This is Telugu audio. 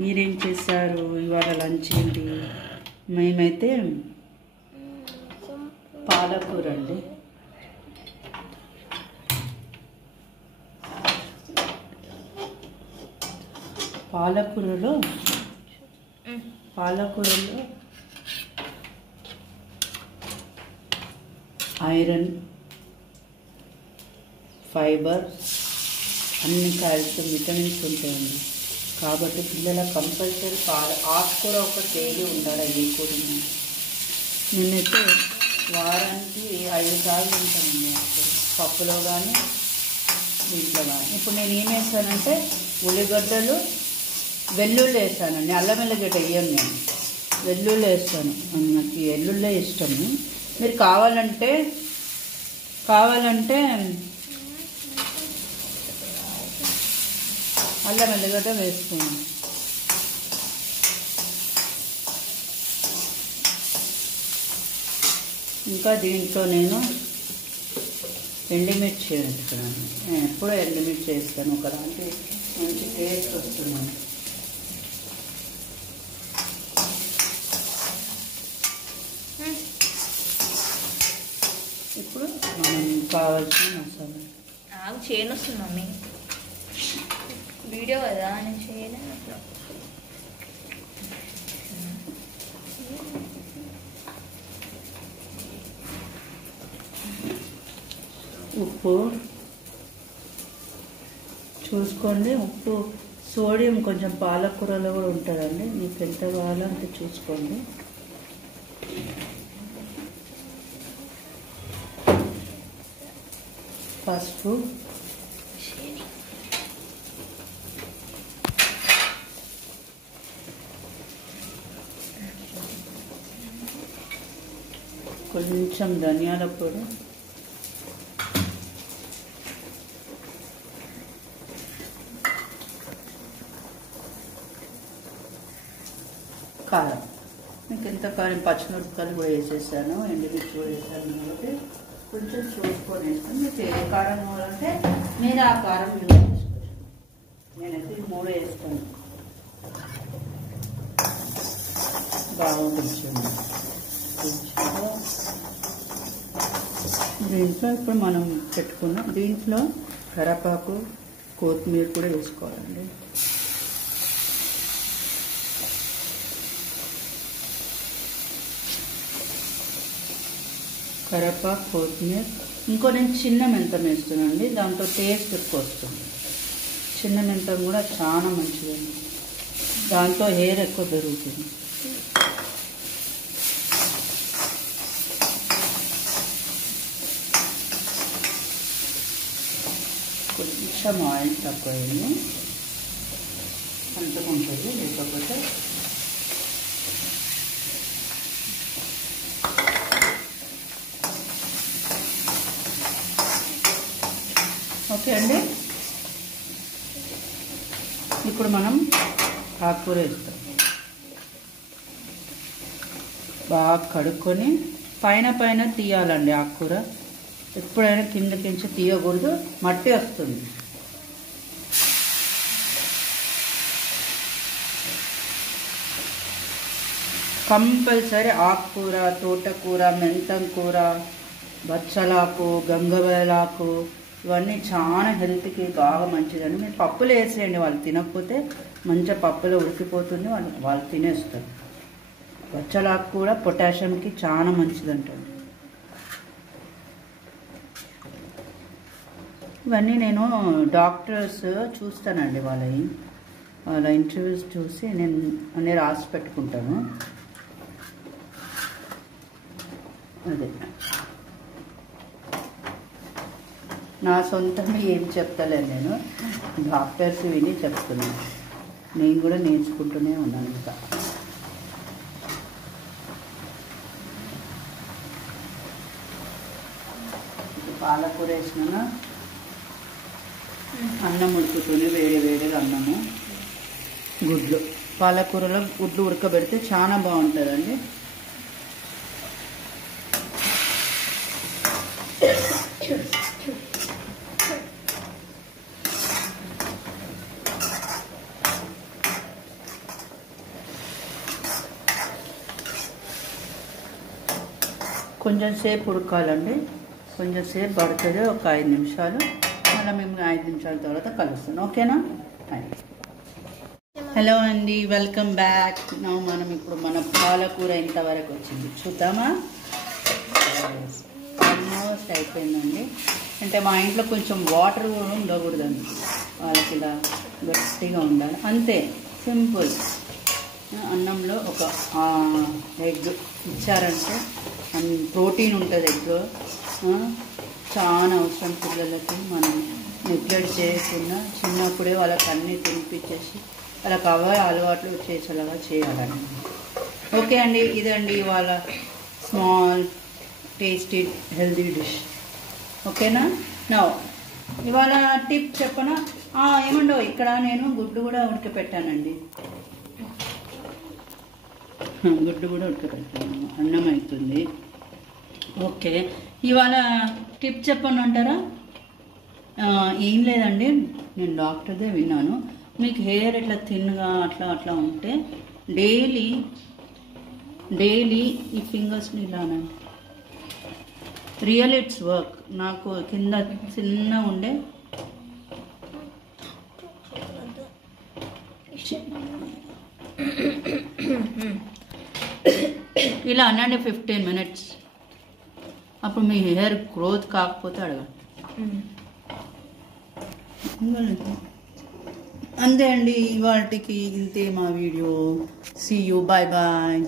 మీరేం చేశారు ఇవాళ లంచ్ ఏంటి? మేమైతే పాలకూర అండి. పాలకూరలో ఐరన్, ఫైబర్, అన్ని కాల్షియం, విటమిన్స్ ఉంటాయండి. కాబట్టి పిల్లల కంపల్సరీ ఆకుకూర ఒక డైలీ ఉండాలి. ఏ కూర నేనైతే వారానికి 5 సార్లు తింటానండి. పప్పులో కానీ దీంట్లో కానీ. ఇప్పుడు నేను ఏం వేసానంటే ఉల్లిగడ్డలు, వెల్లుల్లి వేసానండి. అల్లం వెల్లిగడ్డ వేయను నేను, వెల్లుల్లి వేస్తాను. నాకు వెల్లుల్లి ఇష్టము. మీరు కావాలంటే అల్లం వెల్లిగడ్డ వేసుకున్నాను. ఇంకా దీంట్లో నేను ఎండుమిర్చి వేస్తున్నాను. నేను ఎప్పుడూ ఎండుమిర్చి వేస్తాను. ఒకలాంటి మంచి టేస్ట్ వస్తున్నాను. ఇప్పుడు మనం కావాల్సిన మసాలా. నాకు చేయను వస్తుంది మమ్మీ, వీడియో కదా నేను చేయను. ఉప్పు చూసుకోండి. ఉప్పు, సోడియం కొంచెం పాలకూరలో కూడా ఉంటుందండి. మీకు ఎంత కావాలో అంత చూసుకోండి. పసుపు, కొంచెం ధనియాల పొడి, కారం. మీకు ఎంత కారం, పచ్చిమిరపకాయలు కూడా వేసేసాను, ఎండుమిర్చి కూడా వేసాను. కాబట్టి కొంచెం చూసుకొని వేస్తాను. మీకు ఏ కారం కావాలంటే మీరు ఆ కారం యూజ్ చేసుకోవచ్చు. నేనైతే 3 వేస్తాను. బాగుంటుంది. దీంట్లో ఇప్పుడు మనం పెట్టుకున్నాం. దీంట్లో కరివేపాకు, కొత్తిమీర కూడా వేసుకోవాలండి. కరివేపాకు, కొత్తిమీర. ఇంకో నేను చిన్న మెంతం వేస్తున్నానండి. దాంతో టేస్ట్ ఎక్కువ వస్తుంది. చిన్న మెంతం కూడా చాలా మంచిదండి. దాంతో హెయిర్ ఎక్కువ పెరుగుతుంది. కొంచెం ఆయిల్ తక్కువైంది, అంటుకుంటుంది. లేకపోతే ఓకే అండి. ఇప్పుడు మనం ఆకుకూర వేస్తాం. బాగా కడుక్కొని పైన తీయాలండి. ఆకుకూర ఎప్పుడైనా కిందకించి తీయకూడదు, మట్టి వస్తుంది. కంపల్సరీ ఆకుకూర, తోటకూర, మెంతం కూర, బచ్చలాకు, గంగవేలాకు ఇవన్నీ చాలా హెల్త్కి బాగా మంచిదండి. మీరు పప్పులు వేసేయండి. వాళ్ళు తినకపోతే మంచిగా పప్పులో ఉడికిపోతుంది, వాళ్ళు తినేస్తారు. బచ్చలాకు కూడా పొటాషియంకి చాలా మంచిదంటండి. ఇవన్నీ నేను డాక్టర్స్ చూస్తానండి. వాళ్ళ ఇంటర్వ్యూస్ చూసి నేను అన్నీ రాసి పెట్టుకుంటాను. అదే నా సొంతంగా ఏం చెప్తలేదు, నేను డాక్టర్స్ విని చెప్తున్నాను. నేను కూడా నేర్చుకుంటూనే ఉన్నాను. ఇంకా పాలకూర వేసిన అన్నం ఉడుకుతుంది. వేడిగా అన్నము, గుడ్లు. పాలకూరలో గుడ్లు ఉడకబెడితే చాలా బాగుంటుందండి. కొంచెం సేపు ఉడకాలండి, కొంచెం సేపు పడుతుంది, ఒక 5 నిమిషాలు. మళ్ళీ మేము 5 నిమిషాల తర్వాత కలుస్తాం. ఓకేనా? హలో అండి, వెల్కమ్ బ్యాక్. మనం ఇప్పుడు మన పాలకూర ఇంతవరకు వచ్చింది చూద్దామా? ఆల్మోస్ట్ అయిపోయిందండి. అంటే మా ఇంట్లో కొంచెం వాటర్ కూడా ఉండకూడదండి, వాళ్ళకి ఇలా గట్టిగా ఉండాలి, అంతే, సింపుల్. అన్నంలో ఒక ఎగ్ ఇచ్చారంటే ప్రోటీన్ ఉంటుంది. ఎగ్ చాలా అవసరం పిల్లలకి. మనం నెగ్లెక్ట్ చేయకుండా చిన్నప్పుడే వాళ్ళకి అన్నీ తినిపించేసి వాళ్ళకి అలవాట్లు చేసేలాగా చేయాలండి. ఓకే అండి, ఇదండి ఇవాళ స్మాల్ టేస్టీ హెల్దీ డిష్. ఓకేనా? నా ఇవాళ టిప్ చెప్పనా? ఏమండో ఇక్కడ నేను గుడ్డు కూడా ఉడకపెట్టానండి, గుడ్డు కూడా ఉడకపెట్టాను, అన్నం అవుతుంది. ఓకే, ఇవాళ టిప్ చెప్పను అంటారా? ఏం లేదండి, నేను డాక్టర్దే విన్నాను. మీకు హెయిర్ ఇట్లా థిన్గా అట్లా ఉంటే డైలీ ఈ ఫింగర్స్ని ఇలానండి. Real it's work. నాకు కింద చిన్న ఉండే ఇలా అనండి 15 minutes. అప్పుడు మీ హెయిర్ గ్రోత్ కాకపోతే అడగండి. అంతే అండి, ఇవాళకి ఇంతే మా వీడియో. See you, bye bye.